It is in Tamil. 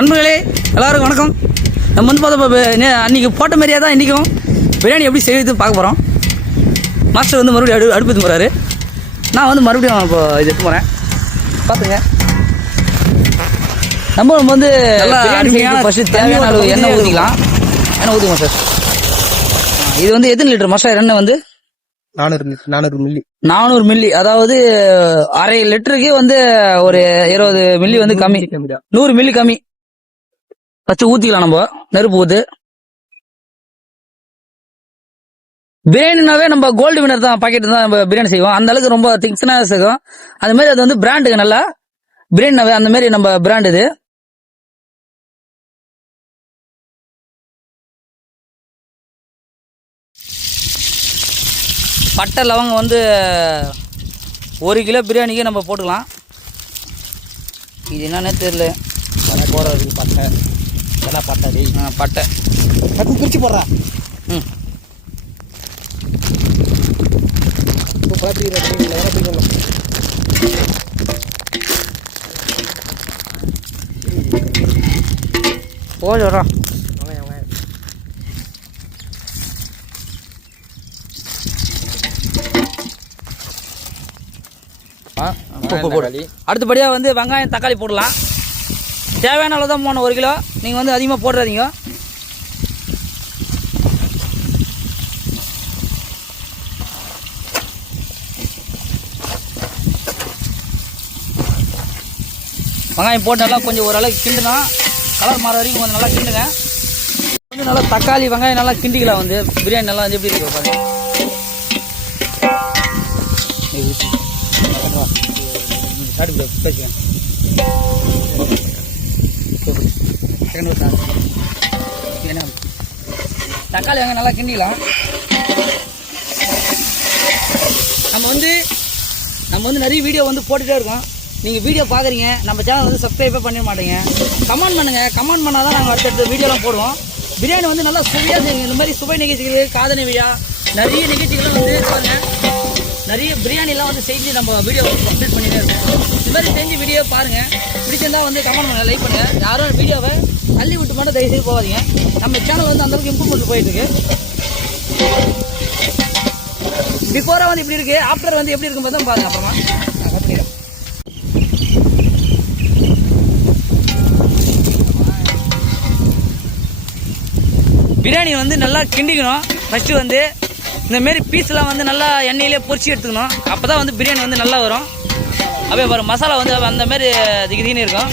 நண்பர்களே எல்லாருக்கும் வணக்கம். நம்ம வந்து பார்த்தா அன்றைக்கி போட்ட மாதிரியே தான் இன்றைக்கும் பிரியாணி எப்படி செய்யுதுன்னு பார்க்க போகிறோம். மாஸ்டர் வந்து மறுபடியும் அடுப்பு எடுத்து போகிறாரு. நான் வந்து மறுபடியும் இப்போ இது எடுத்து போகிறேன். பார்த்துங்க. நம்ம வந்து ஃபஸ்ட்டு தேவையான அளவு எண்ணெய் ஊற்றிக்கலாம். எண்ணெய் ஊற்றிக்கலாம் சார். இது வந்து எத்தனை லிட்டர் மசாலா எண்ணெய் வந்து 400 மில்லி, அதாவது அரை லிட்டருக்கு வந்து ஒரு 20 மில்லி வந்து கம்மி, 100 மில்லி கம்மி வச்சு ஊத்திக்கலாம். நம்ம நெருப்பு ஊத்து. பிரியாணினாவே நம்ம கோல்டு வினர் தான் பாக்கெட் தான் நம்ம பிரியாணி செய்வோம். அந்த அளவுக்கு ரொம்ப திக்ஸ்னா இருக்கும். அந்த மாதிரி அது வந்து பிராண்டுக்கு நல்லா பிரியாணினாவே அந்த மாதிரி நம்ம பிராண்ட் இது. பட்டை லவங்கம் வந்து 1 கிலோ பிரியாணிக்கு நம்ம போட்டுக்கலாம். இது என்னன்னே தெரியல. போடுறதுக்கு பட்டை இதெல்லாம் பட்டை பட்டை பிரிச்சு போடுறா. போடுறா. அடுத்தபடியா வந்து வெங்காயம் தக்காளி போடலாம். தேவையான அளவு தான் போடணும். 1 கிலோ. நீங்க வந்து அதிகமாக போடுறாதீங்க. வெங்காயம் போட்டு நல்லா கொஞ்சம் ஓரளவுக்கு கிண்டுனா கலர் மாற வரைக்கும் கொஞ்சம் நல்லா கிண்டுங்க. வந்து நல்லா தக்காளி வெங்காயம் நல்லா கிண்டிக்கலாம். வந்து பிரியாணி நல்லா வந்து எப்படி இருக்கு பாருங்க. தக்காளி வெங்காயம் நல்லா கிண்டிக்கலாம். நம்ம வந்து நிறைய வீடியோ வந்து போட்டுகிட்டே இருக்கோம். நீங்கள் வீடியோ பார்க்குறீங்க, நம்ம சேனல் வந்து சப்ஸ்கிரைபே பண்ண மாட்டேங்க. கமெண்ட் பண்ணுங்கள். கமெண்ட் பண்ணால் தான் நாங்கள் அடுத்தடுத்த வீடியோலாம் போடுவோம். பிரியாணி வந்து நல்லா சுவையாக செய்யுங்க. இந்த மாதிரி சுவை நிகழ்ச்சிகள், காதணி விழா, நிறைய நிகழ்ச்சிகள்லாம் வந்து இருக்காங்க. நிறைய பிரியாணிலாம் வந்து செஞ்சு நம்ம வீடியோ வந்து கம்ப்ளீட் பண்ணிட்டே இருக்கோம். இது மாதிரி செஞ்சு வீடியோ பாருங்கள். பிடிச்சிருந்தால் வந்து கமெண்ட் பண்ணுங்கள், லைக் பண்ணுங்கள். யாரும் வீடியோவை தள்ளி விட்டு மட்டும் தயவுசெய்து போகாதீங்க. நம்ம சேனல் வந்து அந்தளவுக்கு இம்ப்ரூவ்மெண்ட் போயிட்டுருக்கு. பிஃபோராக வந்து இப்படி இருக்குது, ஆஃப்டர் வந்து எப்படி இருக்கும்போது தான் பாருங்கள். அப்புறமா நான் கற்றுக்கிறேன். பிரியாணி வந்து நல்லா கிண்டிக்கணும். ஃபஸ்ட்டு வந்து இந்தமாரி பீஸ்லாம் வந்து நல்லா எண்ணெயிலே பொரிச்சு எடுத்துக்கணும். அப்போ தான் வந்து பிரியாணி வந்து நல்லா வரும். அப்படியே பாருங்கள், மசாலா வந்து அந்தமாரி திகிதின்னு இருக்கும்.